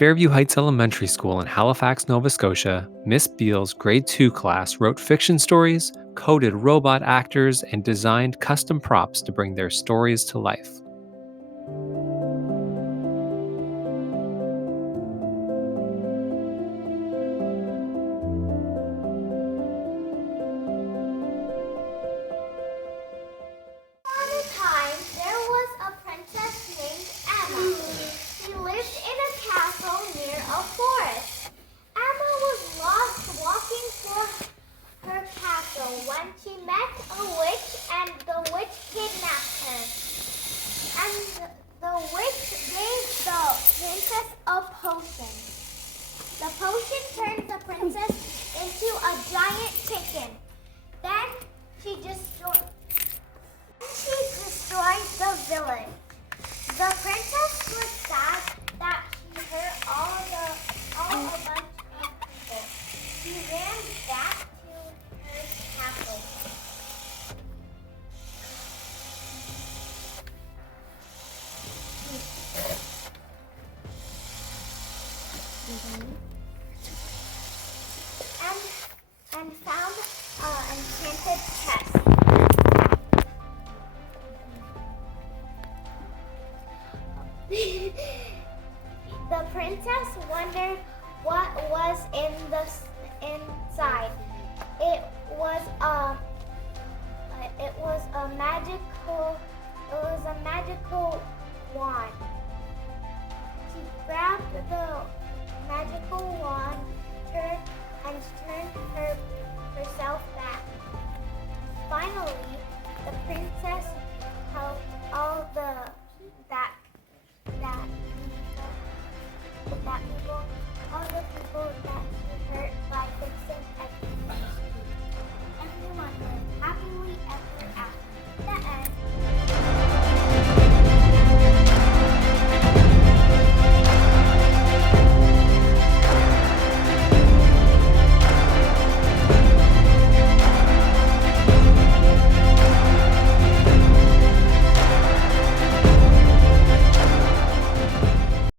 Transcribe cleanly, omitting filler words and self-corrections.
Fairview Heights Elementary School in Halifax, Nova Scotia, Miss Beal's grade 2 class wrote fiction stories, coded robot actors, and designed custom props to bring their stories to life. Upon a time, there was a princess named Emma. She lived in a castle near a forest. Emma was lost walking for her castle when she met a witch, and the witch kidnapped her. And the witch gave the princess a potion. The potion turned the princess into a giant chicken. Then she destroyed the village. The princess was sad that she hurt all a bunch of people. She ran back to her castle. And found an enchanted chest. The princess wondered what was inside. It was a magical wand. She grabbed the magical wand and turned herself back. Finally, the princess